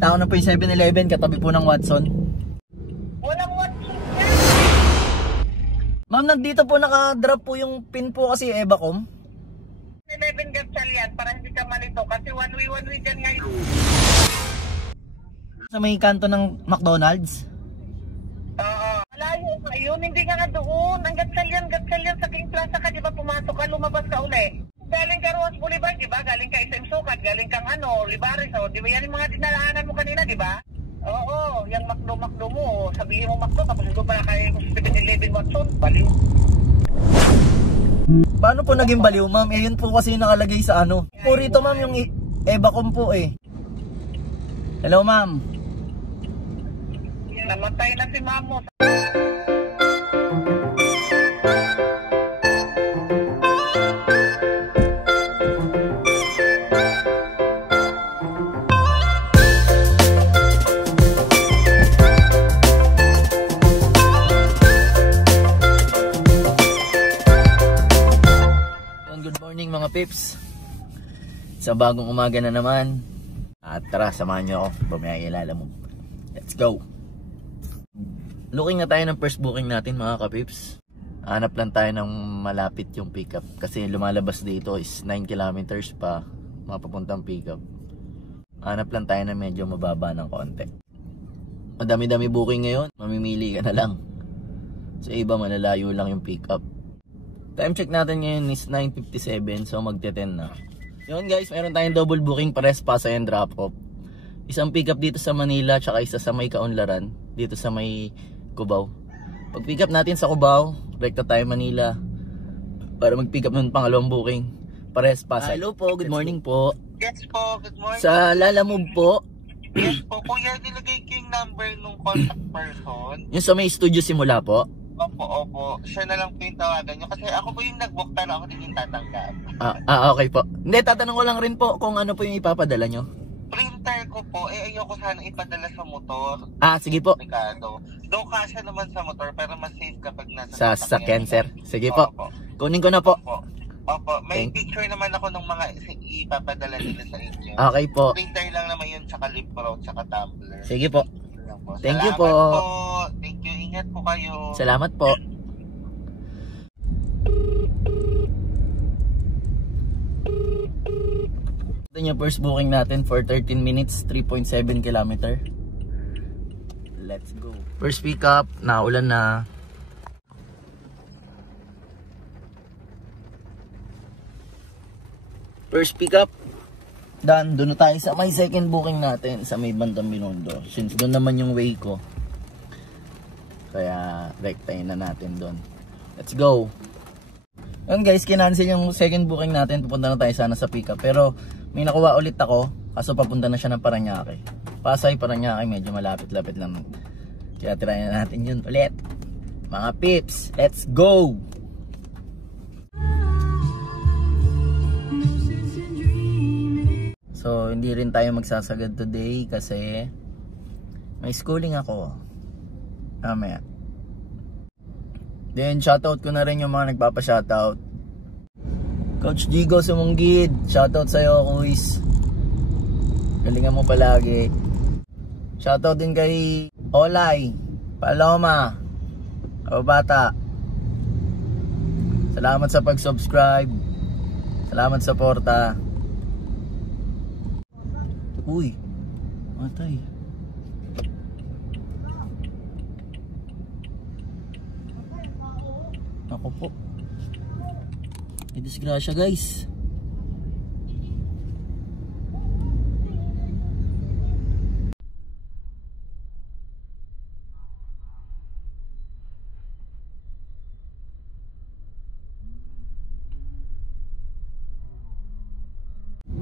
Tao na po yung 7-Eleven, katabi po ng Watson. Walang Watson. Ma'am, nandito po naka-drop po yung pin po kasi Evacom. 11 Gatchal yan para hindi ka malito kasi one way dyan ngayon. Sa may kanto ng McDonald's. Oo. Malayo ka yun, hindi ka nga doon. Ang Gatchal yan sa King Plaza ka, di ba pumasok ka, lumabas ka uli. Galing ka Rojas Boulevard, di ba? Galing ka SM Sukat, galing kang Libares, o. Di ba yan yung mga dinalaanan mo kanina, di ba? Oo, yung McDo mo. Sabihin mo McDo, tapos doon pala kayo 7-Eleven Watson, baliw. Paano po naging baliw, ma'am? Eh, yun po kasi nakalagay sa ano. Po rito, ma'am, yung Evacom po eh. Hello, ma'am. Namatay na si Mamo. Good morning mga pips. Sa bagong umaga na naman. At tara, samahan nyo ako. Bumayayalala mo. Let's go. Looking na tayo ng first booking natin mga kapips. Hanap lang tayo ng malapit yung pickup. Kasi lumalabas dito is 9 kilometers pa mapapuntang pickup. Hanap lang tayo na medyo mababa ng konti. Madami-dami booking ngayon. Mamimili ka na lang. Sa iba malalayo lang yung pickup. Time check natin ngayon is 9:57, so magte-10 na. Yun guys, meron tayong double booking pares pasa and drop off. Isang pick up dito sa Manila, tsaka isa sa may Kaunlaran, dito sa may Cubao. Pag pick up natin sa Cubao, rekta tayo Manila para mag pick up ng pangalawang booking. Pares pasa. Hello po, good morning po. Yes po, good morning. Sa Lalamove po. Yes po, kuya, nilagay ko yung number nung contact person. Yung sa may studio simula po. Opo. Siya na lang po yung tawagan nyo. Kasi ako po yung nag-book pero ako din yung tatanggap. Okay po. Hindi, tatanong ko lang rin po kung ano po yung ipapadala nyo. Printer ko po, ayoko sana ipadala sa motor. Sige po. Ricardo. Though kasya naman sa motor pero mas safe kapag nasa Sa sasakyan, sir. Sige po. Opo. Kunin ko na po. Opo. May picture naman ako ng mga ipapadala nila sa inyo. Okay po. Printer lang naman yun, tsaka lip pro, tsaka tumbler. Sige po. Thank you po. Thank you. Ingat po kayo. Salamat po. Ito yung first booking natin for 13 minutes, 3.7 km. Let's go. First pick up, naulan na. First pick up. Dan, doon na tayo sa may second booking natin sa may Bandang Binondo. Since doon naman yung way ko. Kaya rektahin na natin doon. Let's go. Yun guys, kinancel yung second booking natin. Pupunta na tayo sana sa pickup. Pero may nakuha ulit ako. Kaso papunta na siya ng Paranaque. Pasay, Paranaque, medyo malapit-lapit lang. Kaya try na natin yun ulit. Mga pips, let's go! So, hindi rin tayo magsasagad today kasi may schooling ako. Mamaya. Then, shoutout ko na rin yung mga nagpapa-shoutout. Coach Digo Sumunggid, shoutout sa'yo, Kuis. Galingan mo palagi. Shoutout din kay Olay, Paloma, Kababata. Salamat sa pag-subscribe. Salamat sa porta. Uy, matay. Ako po. May disgrasya guys.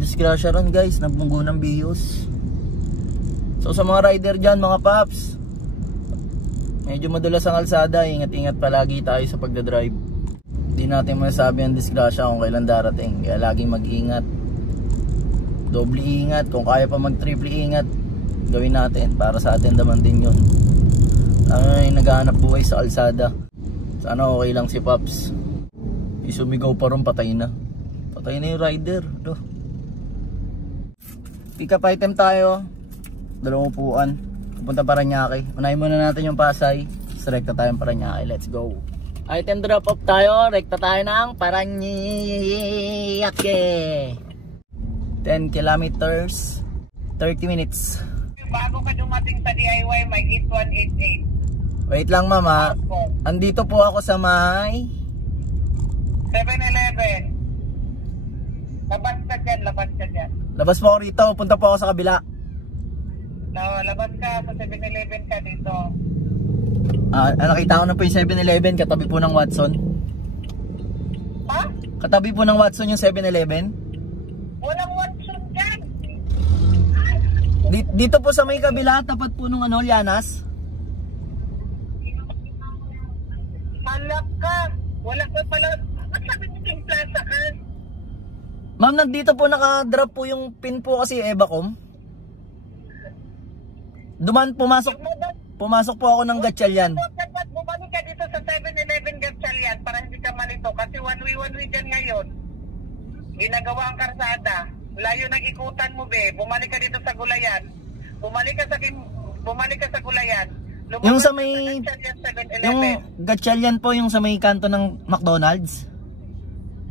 Disgrasya ron guys, nabunggo ng bios. So sa mga rider dyan mga paps, medyo madulas ang kalsada, ingat-ingat palagi tayo sa pagdadrive. Hindi natin masasabi ang disgrasya kung kailan darating, kaya laging mag-ingat. Doble ingat, kung kaya pa mag-triple ingat, gawin natin para sa atin naman din yun. Ay, naghahanap buhay sa kalsada. Sana okay lang si Paps. Isumigaw pa ron, patay na. Patay na yung rider. Pick up item tayo. dalawang upuan. Pupunta Paranaque. Unahin muna natin yung Pasay. Rekta tayong Paranaque. Let's go. Item drop off tayo. Rekta tayo ng Paranaque. 10 kilometers. 30 minutes. Bago ka dumating sa DIY, may 8188. Wait lang mama. Andito po ako sa may 7-Eleven. Labas ka dyan, labas ka dyan. labas po ako rito. Punta po ako sa kabila. No, labas ka sa 7-Eleven ka dito. Nakita ko na po yung 7-Eleven. Katabi po ng Watson. Ha? Katabi po ng Watson yung 7-Eleven. Walang Watson dyan. Dito po sa may kabila. Tapat po nung Llanas. Halak ka. Wala ka pala. Ba't sabi mo yung plaza ka? Ma'am, nandito po nakadrop po yung pin po kasi Evacom. Pumasok po ako ng Gatchalian. Dapat bumalik ka dito sa 7-Eleven Gatchalian para hindi ka malito. Kasi one way dyan ngayon. Ginagawa ang karsada. Layo ng ikutan mo, be. Bumalik ka dito sa Gulayan. Bumalik ka sa Gulayan. Lumabas Yung sa may Gatchalian 7-Eleven. yung Gatchalian po yung sa may kanto ng McDonald's.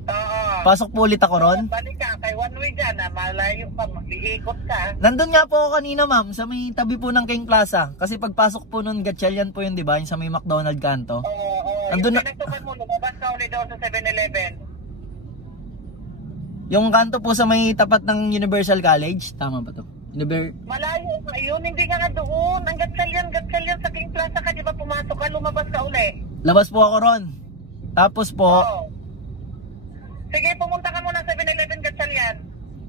Oo. Pasok po ulit ako ron. Balik ka. Kay one way dyan. Malayo pa. Iikot ka. Nandun nga po ako kanina ma'am, sa may tabi po ng King Plaza. Kasi pagpasok po nun, Gatchalian po yun, di ba? Yung sa may McDonald kanto. Oo. Andun Yung na- pinagtukan mo, lumabas ka ulit daw sa 7-Eleven. Yung kanto po sa may tapat ng Universal College. Tama ba to? Malayo ka yun. Hindi ka nga doon. Ang Gatchalian sa King Plaza ka. Di ba pumasok ka, lumabas ka ulit? Labas po ako ron. Tapos po, Oo. Sige, pumunta ka muna sa 7-Eleven Gatchalian.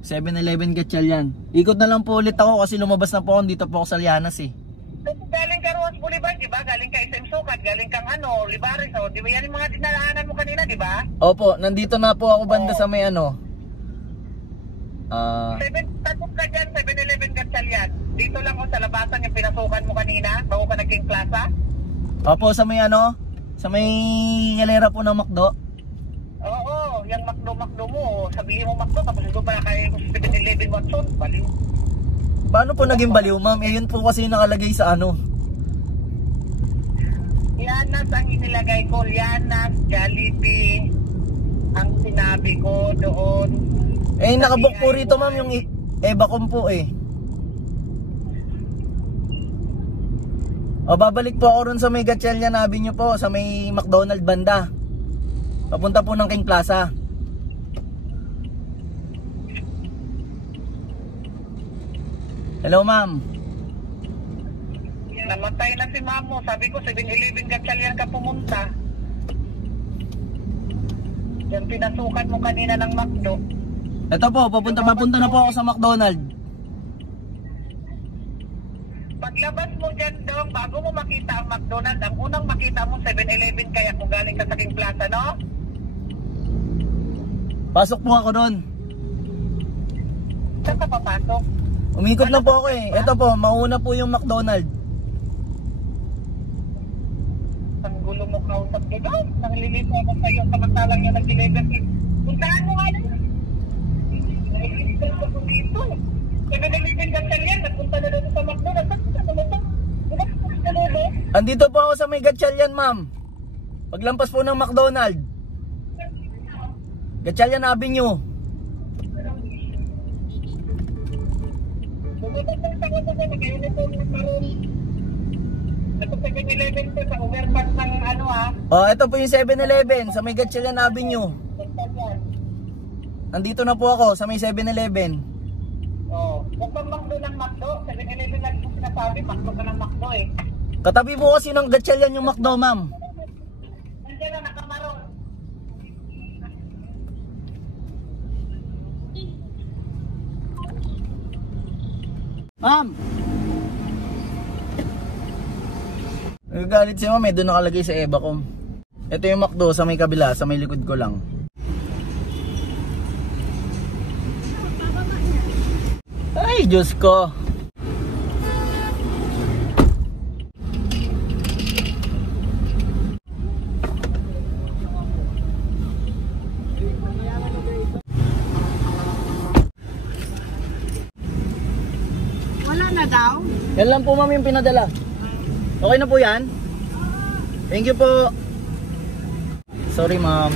7-Eleven Gatchalian. Ikot na lang po ulit ako kasi lumabas na po ako. Dito po ako sa Llanas eh. Galing ka Rojas Boulevard, di ba? Galing ka SM Sukat, galing kang Libares. O, di ba yan yung mga dinalaanan mo kanina, di ba? Opo, nandito na po ako banda sa may Tatok ka dyan, 7-Eleven Gatchalian. Dito lang ko sa labasan yung pinasukan mo kanina, bago ka nag-King Plaza. Opo, sa may sa may galera po ng McDo. Oo, yung McDo mo. Sabihin mo McDo, tapos ito pa kay 7-Eleven Watson. Baliw. Paano po naging baliw, ma'am? Eh, yun po kasi yung nakalagay sa Llanas ang inilagay ko. Llanas, Jollibee. Ang sinabi ko doon. Eh, nakabook po rito, ma'am, yung Evacom po eh. O, babalik po ako ron sa may Gatchalian Avenue po, sa may McDonald banda. Papunta po ng King Plaza. Hello, ma'am. Namatay na si Mamo. Sabi ko, 7-Eleven Gatchalian ka pumunta. Yung pinasukan mo kanina ng McDo. Ito po, papunta na po ako sa McDonald. Paglabas mo dyan doon, bago mo makita ang McDonald's, ang unang makita mo 7-Eleven kaya kung galing ka sa King Plaza, no? Pasok po ako doon. Saan ka papasok? Umikot na po ako eh. Ito po, mauna po yung McDonald. Ang gulo mo kausap dito. Nanglilito ako sa iyo samantalang yung nag-deliver. Puntahan mo nga lang. Nag-deliver ko dito. 7-Eleven Gatchalian, nagpunta na doon sa McDonald's. Saan ka naman ito? Diba ka lolo? Andito po ako sa may Gatchalian, ma'am. Paglampas po ng McDonald. Gatchalian Avenue. Bumabas ang tao ko sa nag-uniform na maroon. Ito 7-Eleven ko sa overpass ng Oh, ito po yung 7-Eleven sa may Gatchalian Avenue. Andito na po ako sa may 7-Eleven. Oh, kung kang McDo ng McDo, 7-Eleven lagi kong sinasabi, McDo ka ng McDo eh. Katabi po kasi ng Gatchalian yung McDo, ma'am. Nandiyan na nakamaroon. Ma'am! Nagagalit si ma'am eh, doon nakalagay sa Evacom. Ito yung McDo sa may kabila, sa may likod ko lang. Ay, Diyos ko! Wala na daw? Yan lang po ma'am yung pinadala. Okay na po yan? Thank you po. Sorry ma'am.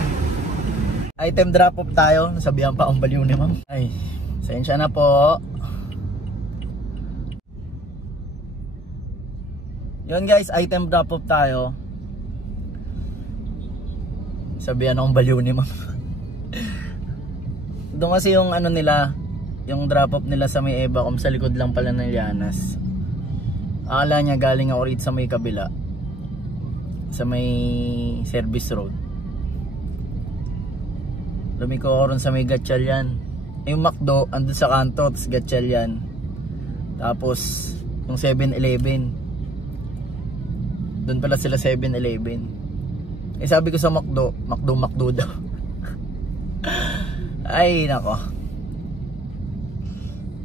Item drop off tayo. Nasabihan pa akong baliw ni ma'am. Ay, sensya na po. Yun guys, item drop off tayo. Sabihan akong baliw ni ma'am. Doon kasi yung ano nila, yung drop off nila sa may Evacom, sa likod lang pala ng Llanas. Akala niya galing ako rito sa may kabila, sa may service road. Lumiko ako ron sa may Gatchalian. Yung McDo andun sa kanto, tapos Gatchalian, tapos yung 7-Eleven doon pala sila, 7-Eleven. Eh sabi ko sa McDo daw. Ay nako.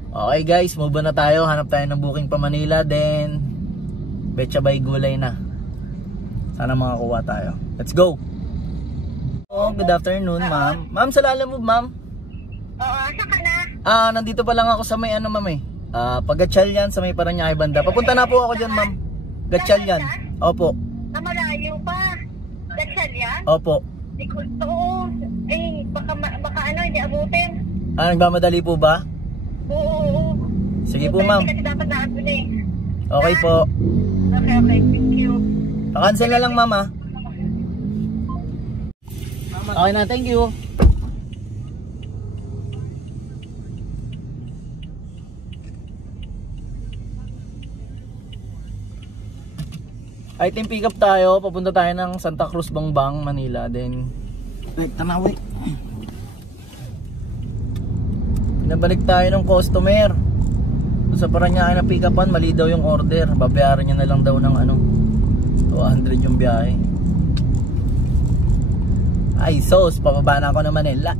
Okay guys, move on na tayo. Hanap tayo ng booking pa Manila. Then Betcha by Gulay na. Sana makakuha tayo. Let's go. Oh, good afternoon ma'am. Ma'am, sa Lalamove ma'am. Oo, asa ka na? Nandito pa lang ako sa may ano ma'am eh, pag Gatchalian sa may Parañaque banda. Papunta na po ako dyan ma'am. Gatchalian. Opo. Malayo pa. Gatchalian? Opo. Oo. Eh, baka ano, hindi abutin. Nagmamadali po ba? Oo. Sige po ma'am. Kasi dapat naabot eh. Okay po. Okay, thank you. Pa-cancel na lang ma'am ha. Okay na, thank you. Item pick up tayo, papunta tayo ng Santa Cruz Bangbang, Manila. Then Tanawi. Nabalik tayo ng customer. Sa Parañaque na pick upan, mali daw yung order. Babayaran niya na lang daw ng ano, 200 yung biyahe. Ay sos, pababa na ako ng Manila